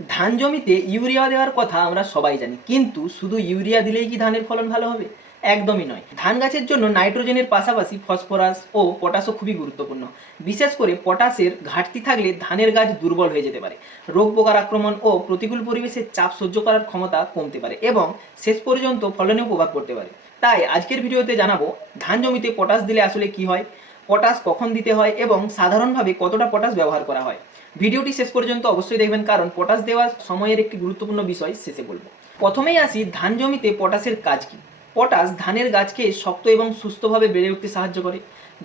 ধান জমিতে ইউরিয়া দেওয়ার কথা আমরা সবাই জানি, কিন্তু শুধু ইউরিয়া দিলেই কি ধানের ফলন ভালো হবে? একদমই নয়। ধান গাছের জন্য নাইট্রোজেনের পাশাপাশি ফসফরাস ও পটাশও খুবই গুরুত্বপূর্ণ। বিশেষ করে পটাশের ঘাটতি থাকলে ধানের গাছ দুর্বল হয়ে যেতে পারে, রোগ পোকার আক্রমণ ও প্রতিকূল পরিবেশের চাপ সহ্য করার ক্ষমতা কমতে পারে এবং শেষ পর্যন্ত ফলনেও প্রভাব পড়তে পারে। তাই আজকের ভিডিওতে জানাবো ধান জমিতে পটাশ দিলে আসলে কি হয়, পটাশ কখন দিতে হয় এবং সাধারণভাবে কতটা পটাশ ব্যবহার করা হয়। ভিডিওটি শেষ পর্যন্ত অবশ্যই দেখবেন, কারণ পটাশ দেওয়ার সময়ের একটি গুরুত্বপূর্ণ বিষয় শেষে বলবো। প্রথমেই আসি ধান জমিতে পটাশের কাজ কী। পটাশ ধানের গাছকে শক্ত এবং সুস্থভাবে বেড়ে উঠতে সাহায্য করে।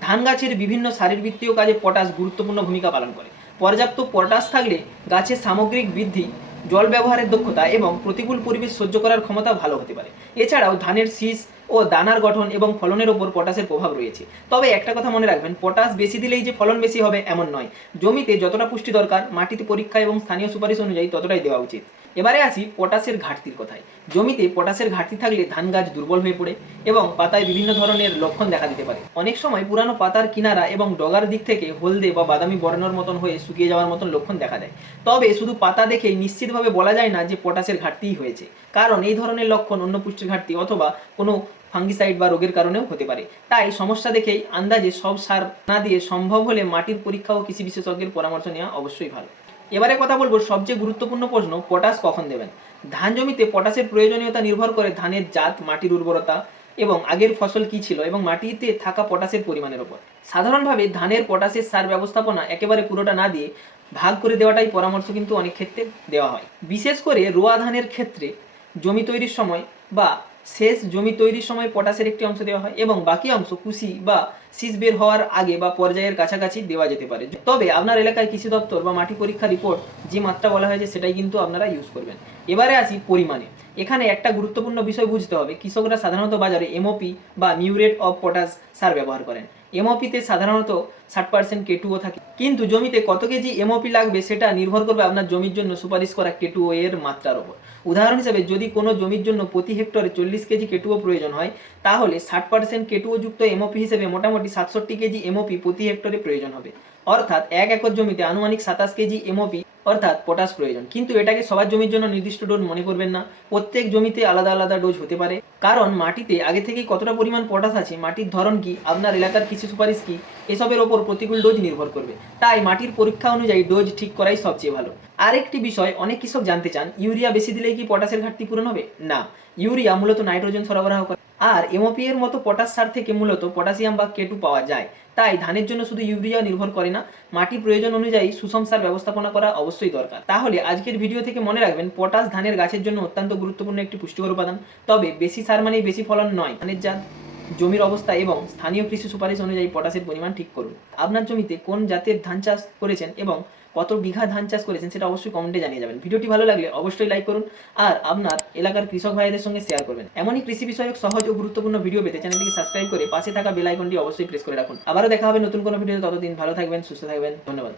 ধান গাছের বিভিন্ন শারীরবৃত্তীয় কাজে পটাশ গুরুত্বপূর্ণ ভূমিকা পালন করে। পর্যাপ্ত পটাশ থাকলে গাছের সামগ্রিক বৃদ্ধি, জল ব্যবহারের দক্ষতা এবং প্রতিকূল পরিবেশ সহ্য করার ক্ষমতা ভালো হতে পারে। এছাড়াও ধানের শীষ ও দানার গঠন এবং ফলনের ওপর পটাশের প্রভাব রয়েছে। তবে একটা কথা মনে রাখবেন, পটাশ বেশি দিলেই যে ফলন বেশি হবে এমন নয়। জমিতে যতটা পুষ্টি দরকার মাটিতে পরীক্ষা এবং স্থানীয় সুপারিশ অনুযায়ী ততটাই দেওয়া উচিত। এবারে আসি পটাশের ঘাটতির কথায়। জমিতে পটাশের ঘাটতি থাকলে ধান গাছ দুর্বল হয়ে পড়ে এবং পাতায় বিভিন্ন ধরনের লক্ষণ দেখা দিতে পারে। অনেক সময় পুরানো পাতার কিনারা এবং ডগার দিক থেকে হলদে বা বাদামি বর্ণের মতন হয়ে শুকিয়ে যাওয়ার মতন লক্ষণ দেখা দেয়। তবে শুধু পাতা দেখেই নিশ্চিতভাবে বলা যায় না যে পটাশের ঘাটতিই হয়েছে, কারণ এই ধরনের লক্ষণ অন্য পুষ্টির ঘাটতি অথবা কোনো ফাঙ্গিসাইড বা রোগের কারণেও হতে পারে। তাই সমস্যা দেখেই আন্দাজে সব সার না দিয়ে সম্ভব হলে মাটির পরীক্ষা ও কৃষি বিশেষজ্ঞের পরামর্শ নেওয়া অবশ্যই ভালো। এবারে কথা বলবো সবচেয়ে গুরুত্বপূর্ণ প্রশ্ন, পটাশ কখন দেবেন। ধান জমিতে পটাশের প্রয়োজনীয়তা নির্ভর করে ধানের জাত, মাটির উর্বরতা এবং আগের ফসল কী ছিল এবং মাটিতে থাকা পটাশের পরিমাণের ওপর। সাধারণভাবে ধানের পটাশের সার ব্যবস্থাপনা একেবারে পুরোটা না দিয়ে ভাগ করে দেওয়াটাই পরামর্শ কিন্তু অনেক ক্ষেত্রে দেওয়া হয়। বিশেষ করে রোয়া ধানের ক্ষেত্রে জমি তৈরির সময় বা শেষ জমি তৈরির সময় পটাশের একটি অংশ দেওয়া হয় এবং বাকি অংশ কুশি বা শীষ বের হওয়ার আগে বা পর্যায়ের কাছাকাছি দেওয়া যেতে পারে। তবে আপনার এলাকায় কৃষি দপ্তর বা মাটি পরীক্ষা রিপোর্ট যে মাত্রা বলা হয়েছে সেটাই কিন্তু আপনারা ইউজ করবেন। এবারে আসি পরিমাণে। এখানে একটা গুরুত্বপূর্ণ বিষয় বুঝতে হবে, কৃষকরা সাধারণত বাজারে এমওপি বা মিউরেট অফ পটাশ সার ব্যবহার করেন। এমওপিতে সাধারণত 60% কেটুও থাকে, কিন্তু জমিতে কত কেজি এমওপি লাগবে সেটা নির্ভর করবে আপনার জমির জন্য সুপারিশ করা কেটুও এর মাত্রার ওপর। উদাহরণ হিসেবে যদি কোনো জমির জন্য প্রতি হেক্টরে 40 কেজি কেটুও প্রয়োজন হয়, তাহলে 60% কেটুও যুক্ত এমওপি হিসেবে মোটামুটি 67 কেজি এমওপি প্রতি হেক্টরে প্রয়োজন হবে। অর্থাৎ 1 একর জমিতে আনুমানিক 27 কেজি এমওপি অর্থাৎ পটাশ প্রয়োজন। কিন্তু এটাকে সবার জমির জন্য নির্দিষ্ট ডোজ মনে করবেন না, প্রত্যেক জমিতে আলাদা আলাদা ডোজ হতে পারে, কারণ মাটিতে আগে থেকেই কতটা পরিমাণ পটাশ আছে, মাটির ধরন কি, আপনার এলাকার কৃষি সুপারিশ কি, এসবের ওপর প্রতিকূল ডোজ নির্ভর করবে। তাই মাটির পরীক্ষা অনুযায়ী ডোজ ঠিক করাই সবচেয়ে ভালো। আরেকটি বিষয় অনেক কৃষক জানতে চান, ইউরিয়া বেশি দিলেই কি পটাশের ঘাটতি পূরণ হবে? না, ইউরিয়া মূলত নাইট্রোজেন সরবরাহ করে, আর এমওপি এর মতো পটাশ সার থেকে মূলত পটাশিয়াম বা কেটু পাওয়া যায়। তাই ধানের জন্য শুধু ইউরিয়া নির্ভর করে না, মাটির প্রয়োজন অনুযায়ী সুষম সার ব্যবস্থাপনা করা অবশ্যই দরকার। তাহলে আজকের ভিডিও থেকে মনে রাখবেন, পটাশ ধানের গাছের জন্য অত্যন্ত গুরুত্বপূর্ণ একটি পুষ্টিকর উপাদান। তবে বেশি সার মানেই বেশি ফলন নয়। ধানের জাত, জমির অবস্থা এবং স্থানীয় কৃষি সুপারিশ অনুযায়ী পটাশের পরিমাণ ঠিক করুন। আপনার জমিতে কোন জাতের ধান চাষ করেছেন এবং কত বিঘা ধান চাষ করেছেন সেটা অবশ্যই কমেন্টে জানিয়ে যাবেন। ভিডিওটি ভালো লাগলে অবশ্যই লাইক করুন আর আপনার এলাকার কৃষক ভাইদের সঙ্গে শেয়ার করবেন। এমনই কৃষি বিষয়ক সহজ ও গুরুত্বপূর্ণ ভিডিও পেতে চ্যানেলটিকে সাবস্ক্রাইব করে পাশে থাকা বেল আইকনটি অবশ্যই প্রেস করে রাখুন। আবারও দেখা হবে নতুন কোনো ভিডিওতে, ততদিন ভালো থাকবেন, সুস্থ থাকবেন। ধন্যবাদ।